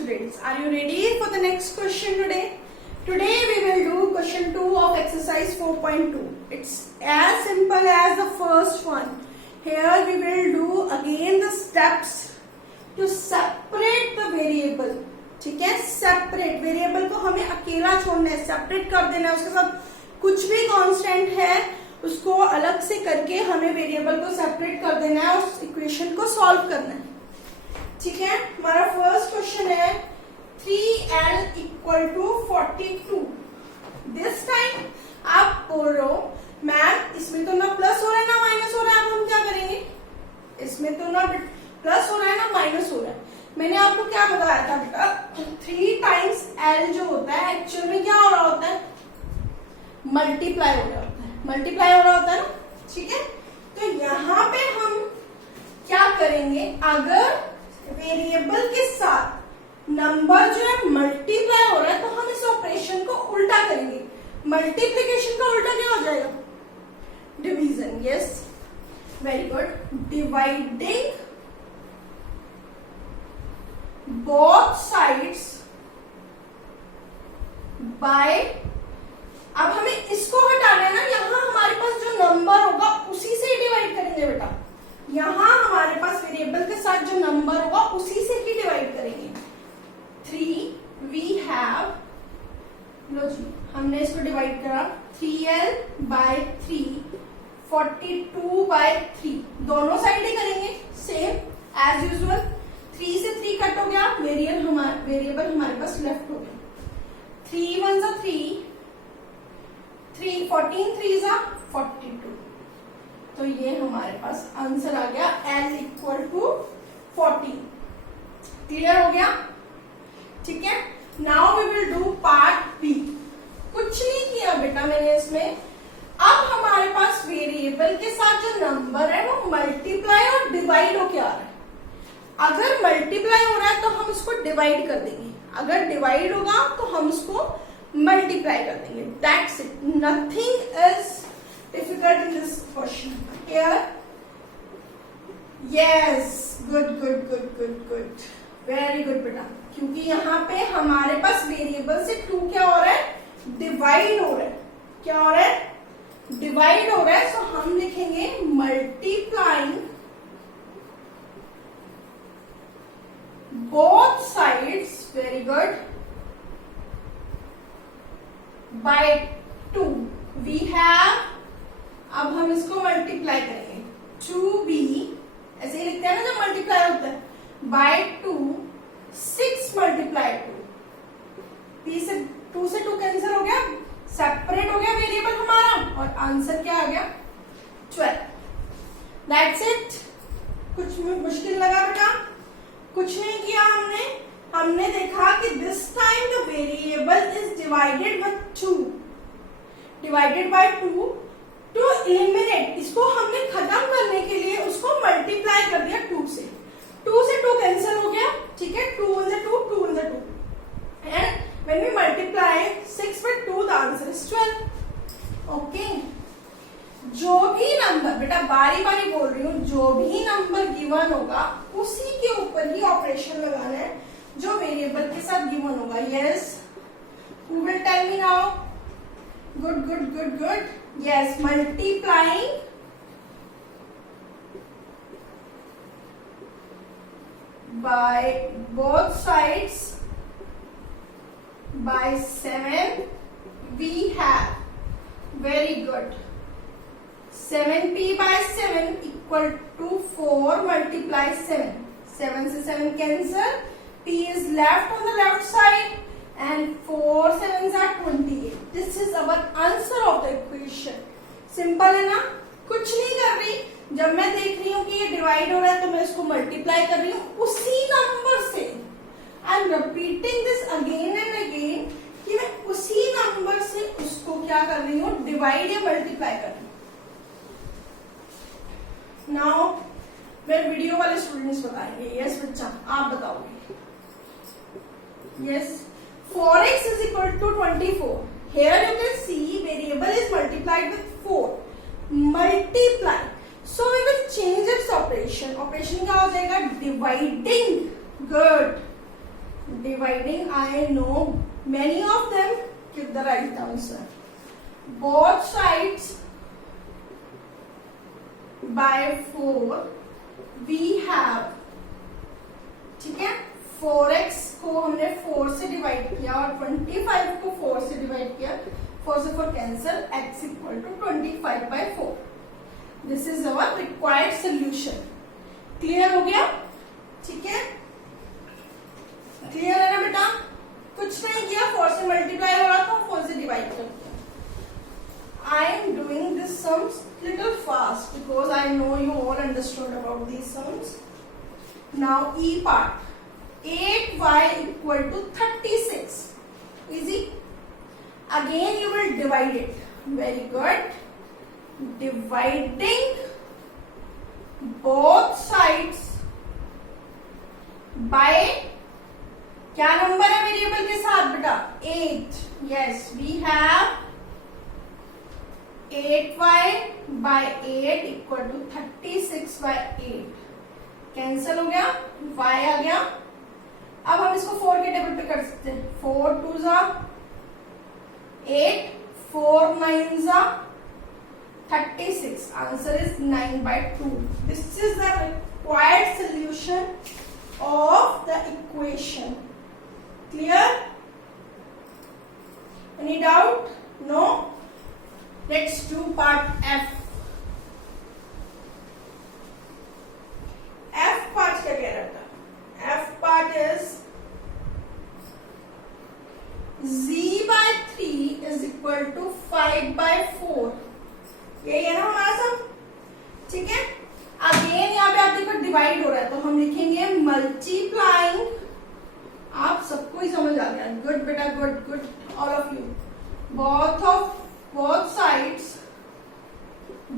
students, are you ready for the next question today? Today we will do question 2 of exercise 4.2. It's as simple as the first one. Here we will do again the steps to separate the variable. ठीक है, separate variable को हमें अकेला छोड़ना है, separate कर देना है, उसके साथ कुछ भी कांस्टेंट है उसको अलग से करके हमें वेरिएबल को सेपरेट कर देना है और उस इक्वेशन को सॉल्व करना है. ठीक है, हमारा फर्स्ट क्वेश्चन है 3l equal to 42. This time आप बोल रहे हो मैम इसमें तो ना प्लस हो रहा है ना माइनस हो रहा है, अब हम क्या करेंगे? इसमें तो ना प्लस हो रहा है ना माइनस हो रहा है. मैंने आपको क्या बताया था बेटा, 3 टाइम्स l जो होता है एक्चुअल में क्या हो रहा होता है? मल्टीप्लाई हो रहा होता है, मल्टीप्लाई हो रहा होता है ना. ठीक है, तो यहाँ पे हम क्या करेंगे, अगर वेरिएबल के साथ नंबर जो है मल्टीप्लाई हो रहा है तो हम इस ऑपरेशन को उल्टा करेंगे. मल्टीप्लिकेशन का उल्टा क्या हो जाएगा? Division. Yes, very good. Dividing both sides bye, अब हमें इसको हटाना है ना, यहां हमारे पास जो नंबर होगा उसी से डिवाइड करेंगे बेटा. यहां हमारे पास वेरिएबल के साथ जो नंबर होगा उसी से ही डिवाइड करेंगे. 3 वी हैव, लो जी हमने इसको डिवाइड करा 3l बाय 3, 42 बाय 3, दोनों साइड ही करेंगे सेम एज यूजुअल. 3 से 3 कट हो गया, वेरिएबल हमारे पास लेफ्ट हो गया. 3 1 जा 3, 14 3 जा 42. तो ये हमारे पास आंसर आ गया l इक्वल टू 40. क्लियर हो गया? ठीक है, now we will do part B. कुछ नहीं किया बेटा मैंने इसमें. अब हमारे पास वेरिएबल के साथ जो नंबर है वो मल्टीप्लाई और डिवाइड हो क्या आ रहा है. अगर मल्टीप्लाई हो रहा है तो हम उसको डिवाइड कर देंगे, अगर डिवाइड होगा तो हम उसको मल्टीप्लाई कर देंगे. That's it, nothing is difficult in this question. Here, yes, good, very good बेटा. क्योंकि यहाँ पे हमारे पास वेरिएबल से 2 क्या हो रहा है? डिवाइड हो रहा है. क्या हो रहा है? डिवाइड हो रहा है. सो हम लिखेंगे multiplying both sides, very good, by 2. We have, अब हम इसको मल्टीप्लाई करेंगे 2b, ऐसे ही लिखते हैं ना जब मल्टीप्लाई होता है, बाय 2, 6 मल्टीप्लाई 2, 2 से 2 कैंसिल हो गया, सेपरेट हो गया वेरिएबल हमारा और आंसर क्या आ गया? 12. That's it. कुछ मुश्किल लगा बेटा? कुछ नहीं किया हमने देखा कि this time the variable is divided with 2, divided by 2. To eliminate, इसको हमने खत्म करने के लिए उसको मल्टीप्लाई कर दिया 2 से. 2 से 2 कैंसिल हो गया. ठीक है, 2 1 जा 2, 2 1 जा 2, and when we multiply 6 with 2 the answer is 12. Okay, जो भी नंबर बेटा, बारी बारी बोल रही हूँ, जो भी नंबर गिवन होगा उसी के ऊपर ही ऑपरेशन लगाना है जो वेरिएबल के साथ गिवन होगा. Yes, who will tell me now? Good. Yes, multiplying by both sides by 7 we have, very good, 7p by 7 equal to 4 multiply 7. 7 से 7 cancel, p is left on the left side and 4 7s are 28. This is our answer of the equation. Simple है ना? कुछ नहीं कर रही. जब मैं देख रही हूँ कि ये डिवाइड हो रहा है तो मैं इसको मल्टीप्लाई कर रही हूँ उसी नंबर से. I am repeating this again and again कि मैं उसी नंबर से उसको क्या कर रही हूँ, डिवाइड या मल्टीप्लाई कर रही हूँ. नाउ मेरे वीडियो वाले स्टूडेंट्स बताएंगे. यस बच्चा, आप बताओगे. Yes, 4x is equal to 24. Here you can see variable is multiplied with 4. Multiply. So we will change its operation. Operation क्या हो जाएगा? Dividing. Good. dividing, I know many of them. Give the right answer. Both sides by 4 we have, ठीक है, 4x को हमने 4 से divide किया और 25 को 4 से डिवाइड किया, 4 से 4 cancel, x equal to 25/4. This is our required solution. Clear हो गया? ठीक है, क्लियर है ना बेटा? कुछ नहीं किया, 4 से मल्टीप्लाई हो रहा था, 4 से डिवाइड कर दिया. I am doing this sums little fast because I know you all understood about these sums. Now E part. 8y equal to 36. Easy. Again you will divide it. Very good. Dividing both sides by क्या number है variable के साथ बेटा? 8. Yes, we have 8y by 8 equal to 36/8. Cancel हो गया, y आ गया. अब हम इसको 4 के टेबल पे कर सकते हैं. 4 2 जा 8, 4 9 जा 36. Answer is 9/2. This is the required solution of the equation. Clear? Any doubt? No? Let's do part F. F part क्या कह रहा था? F part is z/3 is equal to 5/4. यही है ना हमारा सब? ठीक है. अगेन यहाँ पे आप देखो डिवाइड हो रहा है तो हम लिखेंगे मल्टीप्लाइंग. आप सबको ही समझ आ गया. गुड बेटा, good good, all of you. both sides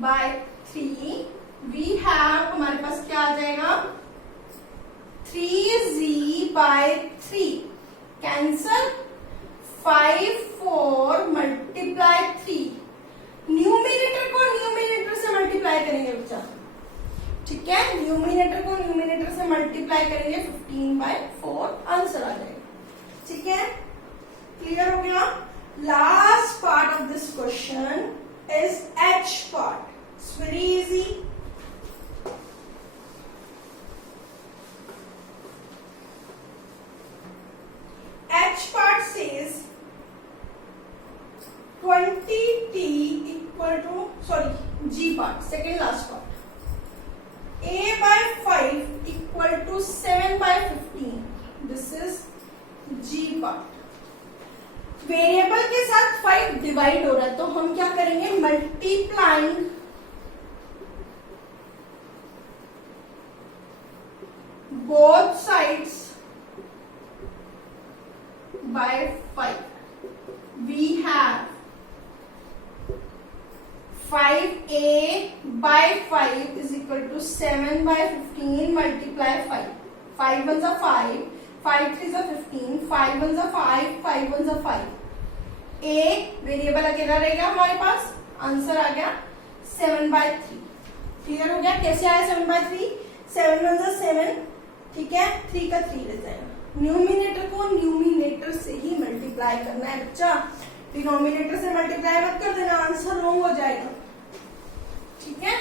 by 3 we have, हमारे पास क्या आ जाएगा? 3z/3 cancel. 5 4 मल्टीप्लाई 3. न्यूमिनेटर को न्यूमिनेटर से मल्टीप्लाई करेंगे बच्चा. ठीक है, न्यूमिनेटर को न्यूमिनेटर से मल्टीप्लाई करेंगे, 15/4 आंसर आ जाएगा. ठीक है, क्लियर हो गया? Last part of this question is H part. It's very easy. H part says 20t equal to, sorry, G part, second last part. A/5 equal to 7/15. This is G part. Variable के साथ 5 divide हो रहा है तो हम क्या करेंगे? Multiplying both sides by 5. We have 5a/5 is equal to 7/15 multiply 5. 5 1s are 5, 5 3s are 15, 5 1s are 5, 5 1s are 5. a variable अकेला रहेगा हमारे पास. आंसर आ गया 7/3. क्लियर हो गया? कैसे आया 7/3? 7 1s are 7. ठीक है, 3 का 3 रह जाएगा. न्यूमिनेटर को न्यूमिनेटर से ही मल्टीप्लाई करना है बच्चा. डिनोमिनेटर से मल्टीप्लाई मत कर देना, आंसर रॉन्ग हो जाएगा. ठीक है.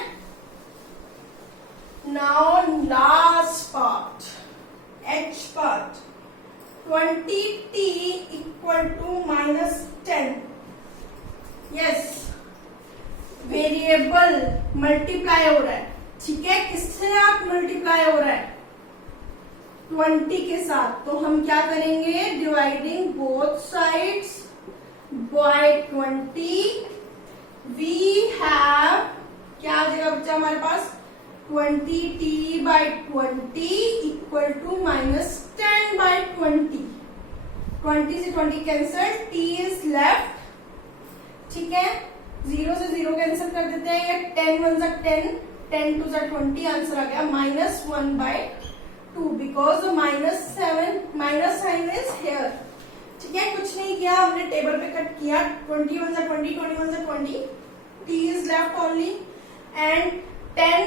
Now last part, H part. 20t equal to -10. Yes, variable multiply हो रहा है. ठीक है, किससे आप मल्टीप्लाई हो रहा है? 20 के साथ. तो हम क्या करेंगे? Dividing both sides by 20. We have, क्या आ जाएगा बच्चा हमारे पास? 20t/20 equal to -10/20. 20 से 20 कैंसल, t इज लेफ्ट. ठीक है, 0 से 0 कैंसिल कर देते हैं. ये 10 1s are 10, 10 2s are 20. Answer आ गया -1/2 because minus sign is here. ठीक है, कुछ नहीं किया, हमने टेबल पे कट किया. 20 1s are 20, 20 1s are 20. t is left only and 10.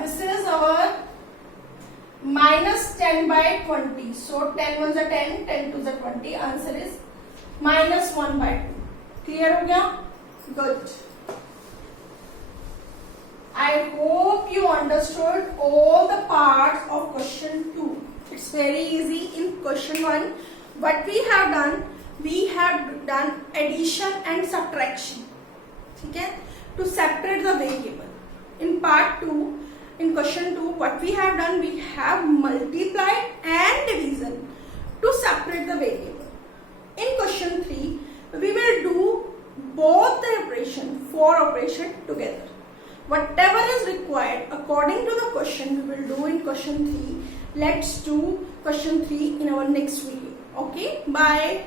This is our minus 10 by 20. So 10 ones are 10, 10 twos are 20. Answer is minus 1 by 2. Clear हो गया? Good. I hope you understood all the parts of question 2. It's very easy. In question 1, what we have done addition and subtraction. Okay? To separate the variable. In part 2, in question 2, what we have done, we have multiplied and division to separate the variable. In question 3, we will do both the operation, 4 operation together. Whatever is required according to the question, we will do in question 3. Let's do question 3 in our next video. Okay, bye.